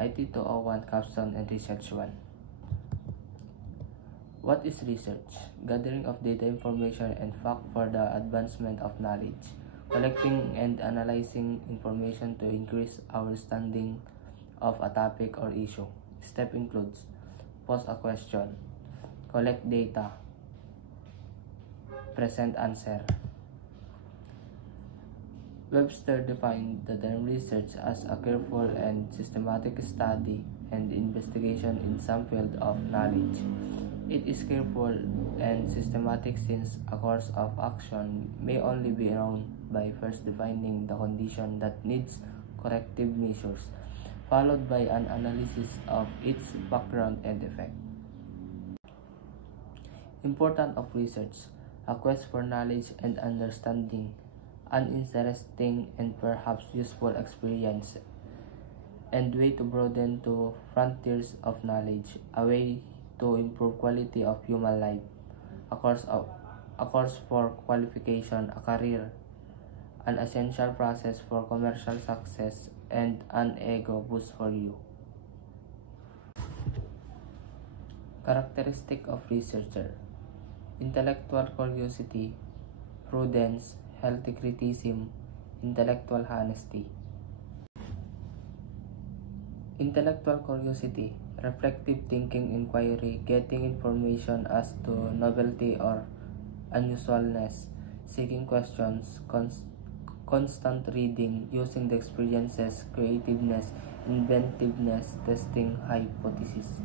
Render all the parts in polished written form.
IT 201 Capstone and Research 1. What is research? Gathering of data, information, and fact for the advancement of knowledge. Collecting and analyzing information to increase our understanding of a topic or issue. Step includes: pose a question, collect data, present answer. Webster defined the term research as a careful and systematic study and investigation in some field of knowledge. It is careful and systematic since a course of action may only be known by first defining the condition that needs corrective measures, followed by an analysis of its background and effect. Importance of research: a quest for knowledge and understanding, an interesting and perhaps useful experience, and way to broaden to frontiers of knowledge, a way to improve quality of human life, a course for qualification, a career, an essential process for commercial success, and an ego boost for you. Characteristic of researcher: intellectual curiosity, prudence, healthy criticism, intellectual honesty. Intellectual curiosity: reflective thinking, inquiry, getting information as to novelty or unusualness, seeking questions, constant reading, using the experiences, creativeness, inventiveness, testing hypotheses.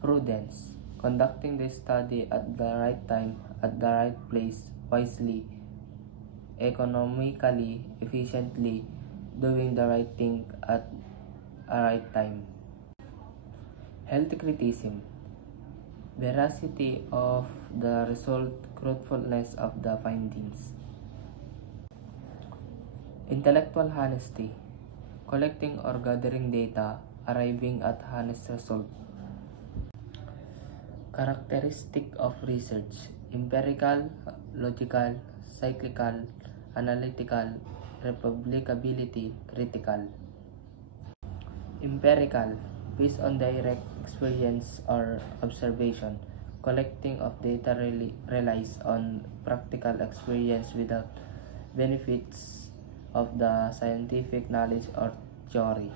Prudence: conducting the study at the right time, at the right place, wisely, economically, efficiently, doing the right thing at a right time. Healthy criticism: veracity of the result, truthfulness of the findings. Intellectual honesty: collecting or gathering data, arriving at honest result. Characteristic of research: empirical, logical, cyclical, analytical, replicability, critical. Empirical: based on direct experience or observation. Collecting of data relies on practical experience without benefits of the scientific knowledge or theory.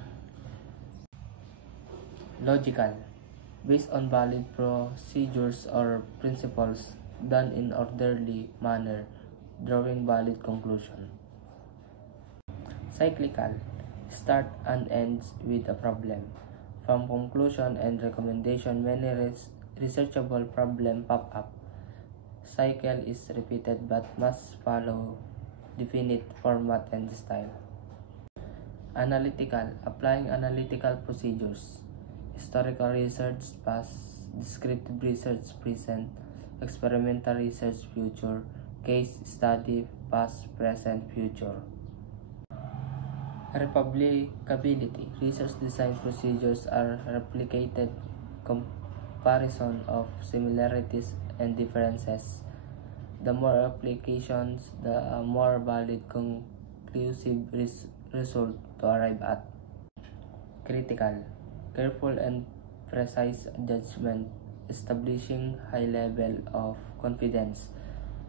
Logical: based on valid procedures or principles done in orderly manner, drawing valid conclusion. Cyclical: start and ends with a problem. From conclusion and recommendation, many researchable problems pop up. Cycle is repeated but must follow definite format and style. Analytical: applying analytical procedures. Historical research, past, descriptive research, present, experimental research, future, case study, past, present, future. Replicability: research design procedures are replicated, comparison of similarities and differences. The more applications, the more valid conclusive result to arrive at. Critical: careful and precise judgment, establishing high level of confidence,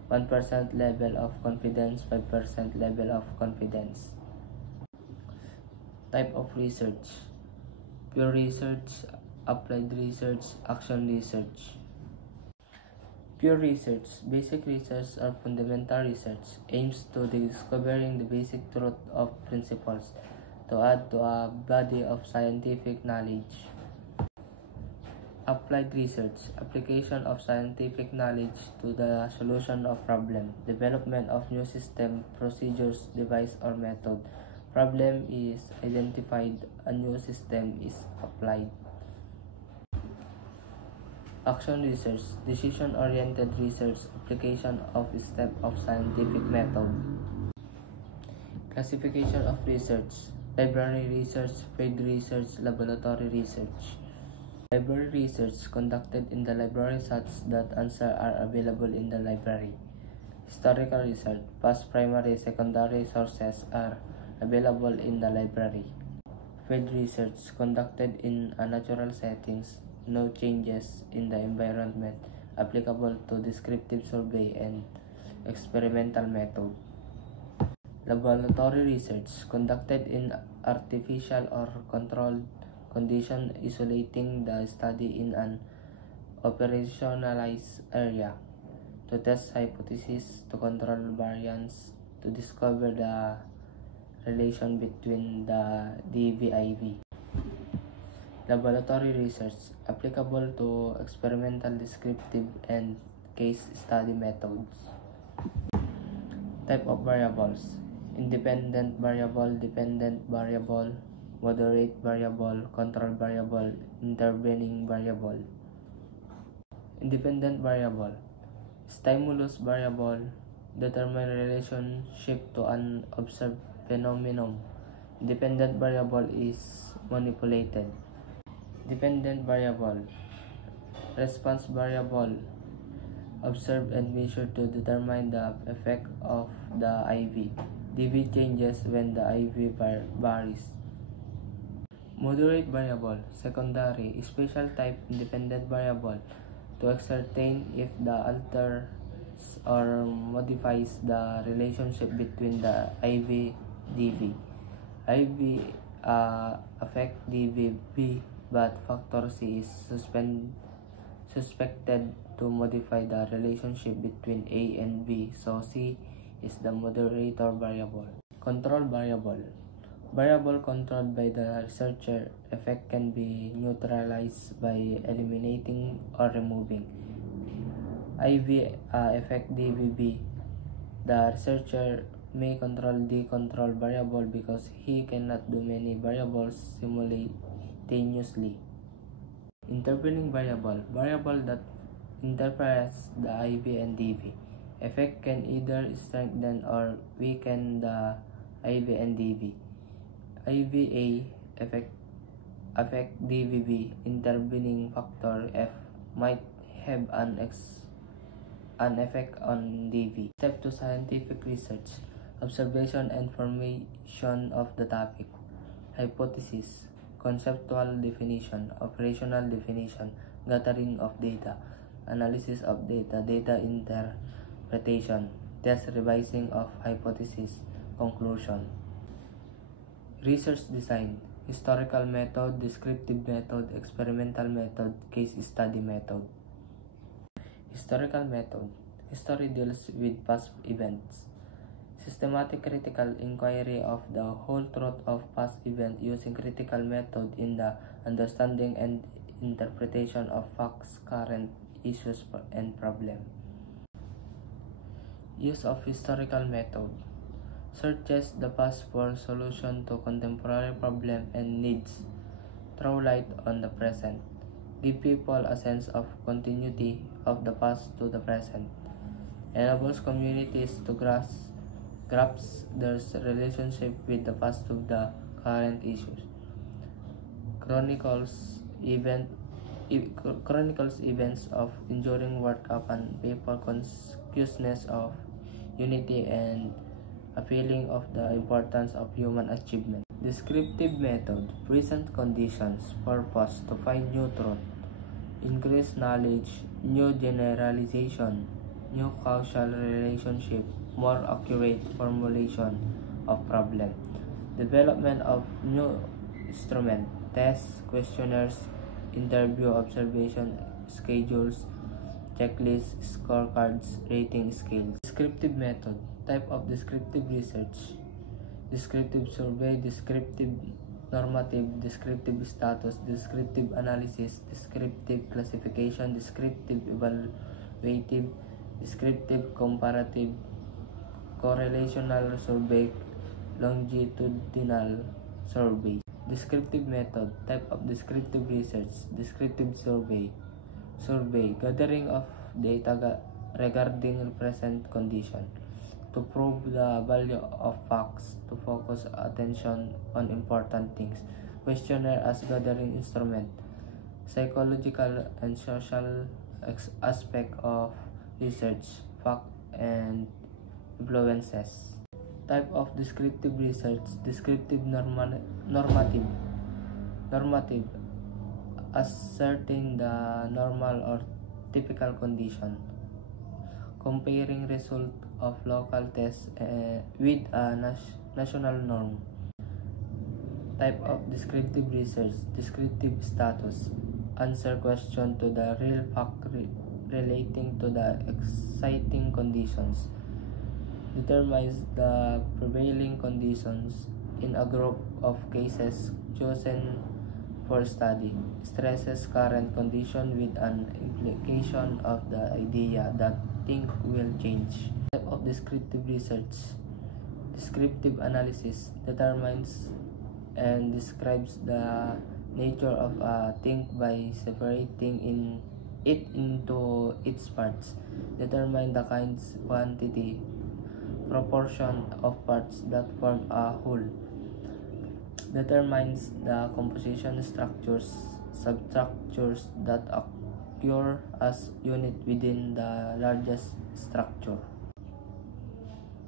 1% level of confidence, 5% level of confidence. Type of research: pure research, applied research, action research. Pure research, basic research or fundamental research, aims to discovering the basic truth of principles to add to a body of scientific knowledge. Applied research, application of scientific knowledge to the solution of problem, development of new system, procedures, device, or method. Problem is identified, a new system is applied. Action research, decision-oriented research, application of step of scientific method. Classification of research: library research, field research, laboratory research. Library research, conducted in the library such that answers are available in the library. Historical research, past primary, secondary sources are available in the library. Field research conducted in a natural settings, no changes in the environment, applicable to descriptive survey and experimental method. Laboratory research conducted in artificial or controlled conditions, isolating the study in an operationalized area to test hypotheses, to control variance, to discover the relation between the DV-IV. Laboratory research applicable to experimental, descriptive, and case study methods. Type of variables: independent variable, dependent variable, moderate variable, control variable, intervening variable. Independent variable: stimulus variable, determine relationship to an observed phenomenon. Dependent variable is manipulated. Dependent variable: response variable, observed and measured to determine the effect of the IV. DV changes when the IV varies. Moderate variable, secondary, special type independent variable to ascertain if the alters or modifies the relationship between the IV DV. IV affect DVB, but factor C is suspected to modify the relationship between A and B, so C is the moderator variable. Control variable: variable controlled by the researcher. Effect can be neutralized by eliminating or removing. IV affect DVB. The researcher may control the control variable because he cannot do many variables simultaneously. Intervening variable: variable that interferes the IV and DV. Effect can either strengthen or weaken the IV and DV. IVA affect DVB. Intervening factor F might have an effect on DV. Step 2: scientific research. Observation and formation of the topic. Hypothesis, conceptual definition, operational definition, gathering of data, analysis of data, data interpretation, test revising of hypothesis, conclusion. Research design: historical method, descriptive method, experimental method, case study method. Historical method: history deals with past events. Systematic critical inquiry of the whole truth of past events using critical method in the understanding and interpretation of facts, current issues, and problems. Use of historical method: searches the past for solution to contemporary problems and needs, throw light on the present, give people a sense of continuity of the past to the present, enables communities to grasp their relationship with the past to the current issues, chronicles events of enduring work upon paper, consciousness of unity, and a feeling of the importance of human achievement. Descriptive method: present conditions, purpose to find new truth, increase knowledge, new generalization, new causal relationship, more accurate formulation of problem, development of new instrument, tests, questionnaires, interview, observation, schedules, checklists, scorecards, rating scales. Descriptive method: type of descriptive research: descriptive survey, descriptive normative, descriptive status, descriptive analysis, descriptive classification, descriptive evaluative, descriptive comparative, correlational survey, longitudinal survey. Descriptive method: type of descriptive research: descriptive survey, gathering of data regarding present condition, to prove the value of facts, to focus attention on important things. Questionnaire as gathering instrument, psychological and social aspect of research, fact and influences. Type of descriptive research: descriptive normative, Normative, ascertain the normal or typical condition. Comparing result of local tests with a national norm. Type of descriptive research, descriptive status. Answer question to the real fact relating to the exciting conditions. Determines the prevailing conditions in a group of cases chosen for study. Stresses current condition with an implication of the idea that things will change. Type of descriptive research. Descriptive analysis determines and describes the nature of a thing by separating it into its parts. Determine the kinds, quantity, proportion of parts that form a whole. Determines the composition, structures, substructures that occur as unit within the largest structure.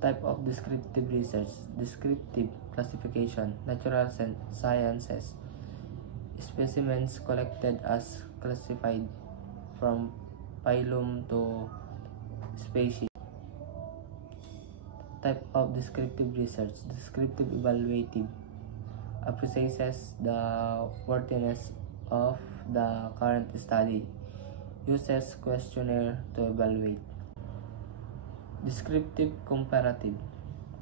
Type of descriptive research, descriptive classification, natural sciences, specimens collected as classified from phylum to species. Type of descriptive research, descriptive evaluative, appreciates the worthiness of the current study, uses questionnaire to evaluate. Descriptive comparative,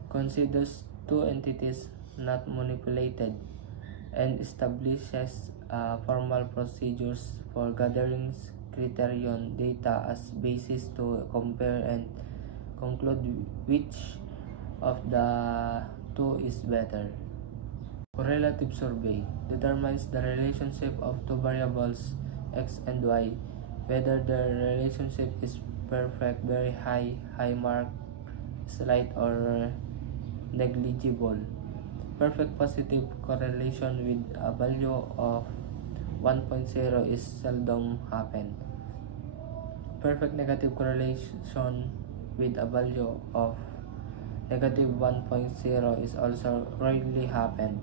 considers two entities not manipulated and establishes formal procedures for gathering criterion data as basis to compare and conclude which of the two is better. Correlative survey determines the relationship of two variables x and y, whether the relationship is perfect, very high, high mark, slight, or negligible. Perfect positive correlation with a value of 1.0 is seldom happen. Perfect negative correlation with a value of negative 1.0 is also rarely happen.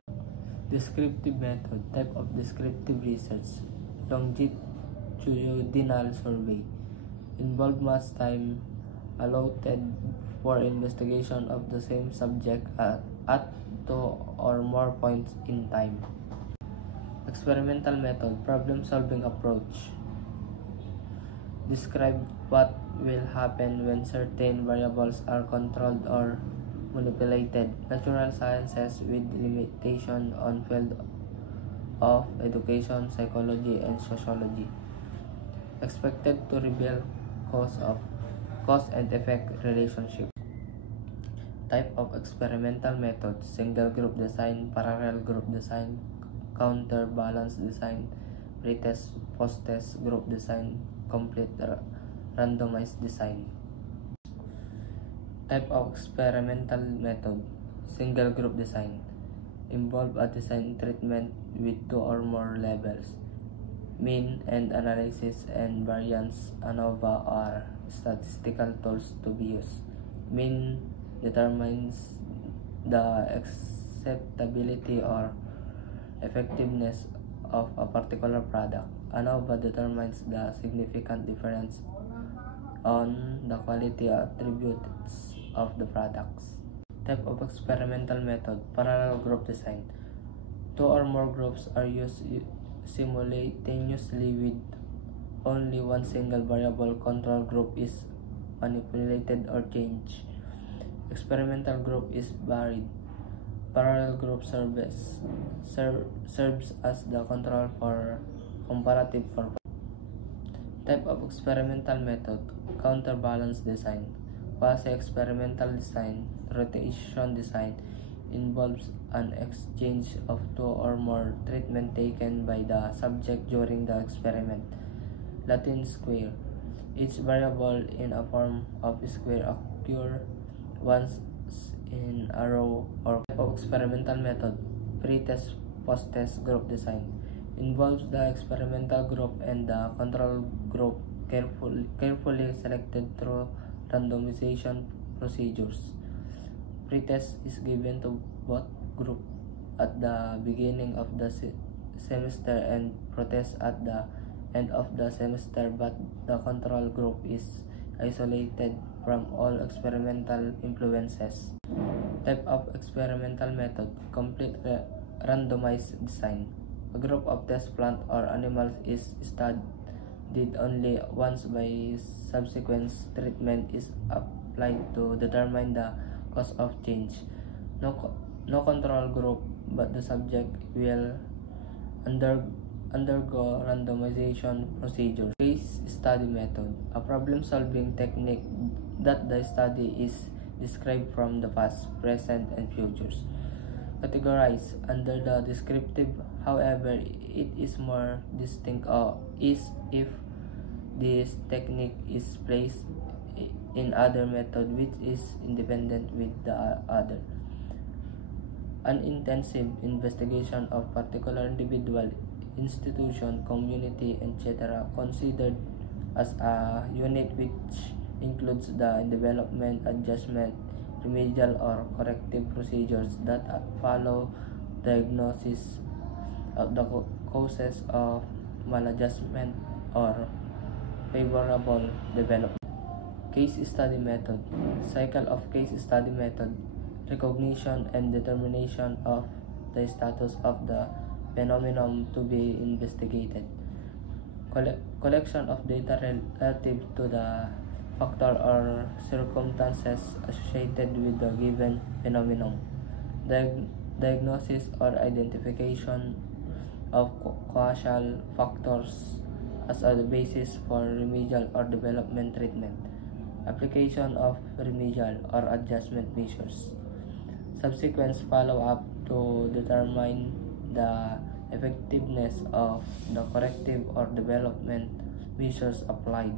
Descriptive method, type of descriptive research, longitudinal survey, involve much time allotted for investigation of the same subject at two or more points in time. Experimental method, problem-solving approach, describe what will happen when certain variables are controlled or manipulated. Natural sciences with limitation on field of education, psychology, and sociology. Expected to reveal cause and effect relationship. Type of experimental method, single group design, parallel group design, counterbalance design, pretest, post-test group design, complete randomized design. Type of experimental method, single group design, involve a design treatment with two or more levels. Mean and analysis and variance ANOVA are statistical tools to be used. Mean determines the acceptability or effectiveness of a particular product. ANOVA determines the significant difference on the quality attributes of the products. Type of experimental method, parallel group design. Two or more groups are used simultaneously with only one single variable. Control group is manipulated or changed. Experimental group is varied. Parallel group serves as the control for comparative purposes. Type of experimental method, counterbalance design, quasi-experimental design, rotation design, involves an exchange of two or more treatment taken by the subject during the experiment. Latin square, each variable in a form of square occur once in a row. Or type of experimental method, pre-test, post-test group design, involves the experimental group and the control group carefully selected through randomization procedures. Pretest is given to both groups at the beginning of the semester and protest at the end of the semester, but the control group is isolated from all experimental influences. Type of experimental method: complete randomized design. A group of test plant or animals is studied only once. By subsequent treatment is applied to determine the cause of change. No control group, but the subject will undergo randomization procedures. Case study method: a problem-solving technique that the study is described from the past, present, and futures. Categorized under the descriptive, however, it is more distinct is if this technique is placed in other method which is independent with the other. An intensive investigation of particular individual, institution, community, etc. considered as a unit which includes the development, adjustment, remedial or corrective procedures that follow diagnosis of the causes of maladjustment or favorable development. Case study method: cycle of case study method, recognition and determination of the status of the phenomenon to be investigated, collection of data relative to the factor or circumstances associated with the given phenomenon, diagnosis or identification of causal factors as a basis for remedial or development treatment, application of remedial or adjustment measures, subsequent follow-up to determine the effectiveness of the corrective or development measures applied.